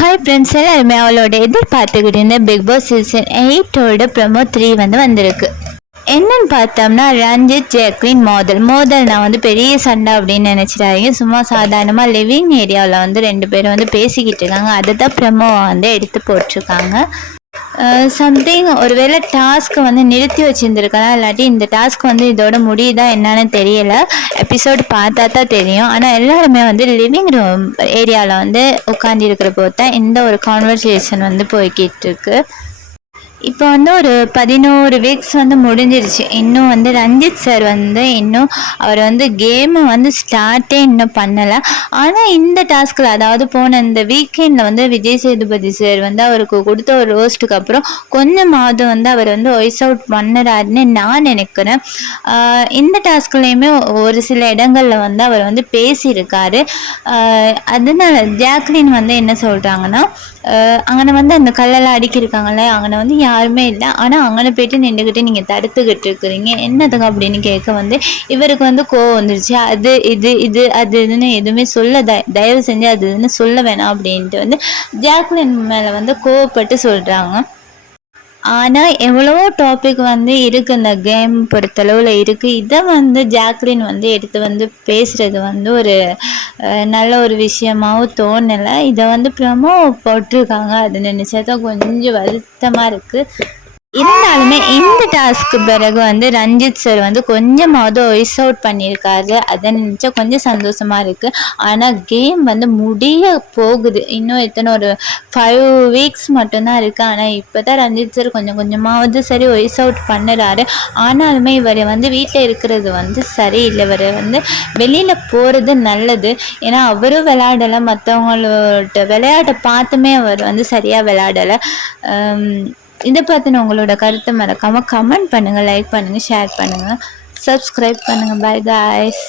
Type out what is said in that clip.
Hi friends எல்லாருமே அவளோட எதிர்பார்த்துக்கிட்டு இருந்த பிக் பாஸ் சீசன் எயிட்டோட ப்ரமோ த்ரீ வந்து வந்திருக்கு. என்னன்னு பார்த்தோம்னா ரஞ்சித் ஜெக்லின் மோதல். மோதல் நான் வந்து பெரிய சண்டை அப்படின்னு நினச்சிடாதீங்க. சும்மா சாதாரணமாக லிவிங் ஏரியாவில் வந்து ரெண்டு பேரும் வந்து பேசிக்கிட்டு இருக்காங்க. அதை தான் ப்ரமோ வந்து எடுத்து போட்டிருக்காங்க. சம்திங் ஒருவேளை டாஸ்க்கை வந்து நிறுத்தி வச்சுருந்துருக்கலாம் இல்லாட்டி இந்த டாஸ்க் வந்து இதோட முடியுதா என்னன்னு தெரியல. எபிசோடு பார்த்தா தான் தெரியும். ஆனால் எல்லாருமே வந்து லிவிங் ரூம் ஏரியாவில் வந்து உட்காந்துருக்கிற போது தான் இந்த ஒரு கான்வர்சேஷன் வந்து போய்கிட்டு இருக்கு. இப்போ வந்து ஒரு பதினோரு வீக்ஸ் வந்து முடிஞ்சிருச்சு. இன்னும் வந்து ரஞ்சித் சார் வந்து இன்னும் அவர் வந்து கேமை வந்து ஸ்டார்ட்டே இன்னும் பண்ணலை. ஆனால் இந்த டாஸ்கில் அதாவது போன இந்த வீக்கெண்டில் வந்து விஜய் சேதுபதி சார் வந்து அவருக்கு கொடுத்த ஒரு ரோஸ்ட்டுக்கு அப்புறம் கொஞ்சமாவது வந்து அவர் வந்து ஒய்ஸ் அவுட் பண்ணுறாருன்னு நான் நினைக்கிறேன். இந்த டாஸ்க்லேயுமே ஒரு சில இடங்களில் வந்து அவர் வந்து பேசியிருக்காரு. அதனால ஜாக்லின் வந்து என்ன சொல்கிறாங்கன்னா அங்கே வந்து அந்த கல்லெல்லாம் அடிக்கிருக்காங்கல்ல அங்கே வந்து யாருமே இல்லை. ஆனால் அங்கே போயிட்டு நின்றுக்கிட்டு நீங்கள் தடுத்துக்கிட்டு இருக்கிறீங்க என்னதுங்க அப்படின்னு கேட்க வந்து இவருக்கு வந்து கோவம் வந்துருச்சு. அது இது இது அது இதுன்னு எதுவுமே சொல்ல த தயவு செஞ்சு அது இதுன்னு சொல்ல வேணாம் அப்படின்ட்டு வந்து ஜாக்லின் மேலே வந்து கோவப்பட்டு சொல்கிறாங்க ஆனால் எவ்வளவோ டாபிக் வந்து இருக்குது இந்த கேம் பொறுத்தளவில் இருக்குது இதை வந்து ஜாக்லின் வந்து எடுத்து வந்து பேசுகிறது வந்து ஒரு நல்ல ஒரு விஷயமாவும் தோணலை. இதை வந்து ப்ரமோ போட்டிருக்காங்க. அது நினச்சா தான் கொஞ்சம் வருத்தமாக இருக்குது இருந்தாலுமே இந்த டாஸ்க்கு பிறகு வந்து ரஞ்சித் சார் வந்து கொஞ்சமாவது ஒய்ஸ் அவுட் பண்ணியிருக்காரு. அதை நினச்சா கொஞ்சம் சந்தோஷமாக இருக்குது ஆனால் கேம் வந்து முடிய போகுது. இன்னும் எத்தனை ஒரு ஃபைவ் வீக்ஸ் மட்டும்தான் இருக்குது ஆனால் இப்போ தான் ரஞ்சித் சார் கொஞ்சம் கொஞ்சமாவது சரி ஒய்ஸ் அவுட் பண்ணுறாரு. ஆனாலுமே இவர் வந்து வீட்டில் இருக்கிறது வந்து சரியில்லை. இவர் வந்து வெளியில் போகிறது நல்லது. ஏன்னா அவரும் விளையாடலை மற்றவங்களோட விளையாட்டை பார்த்துமே அவர் வந்து சரியாக விளையாடலை. இதை பற்றின உங்களோட கருத்தை மறக்காமல் கமெண்ட் பண்ணுங்கள் லைக் பண்ணுங்கள் ஷேர் பண்ணுங்கள் சப்ஸ்கிரைப் பண்ணுங்கள் பை காய்ஸ்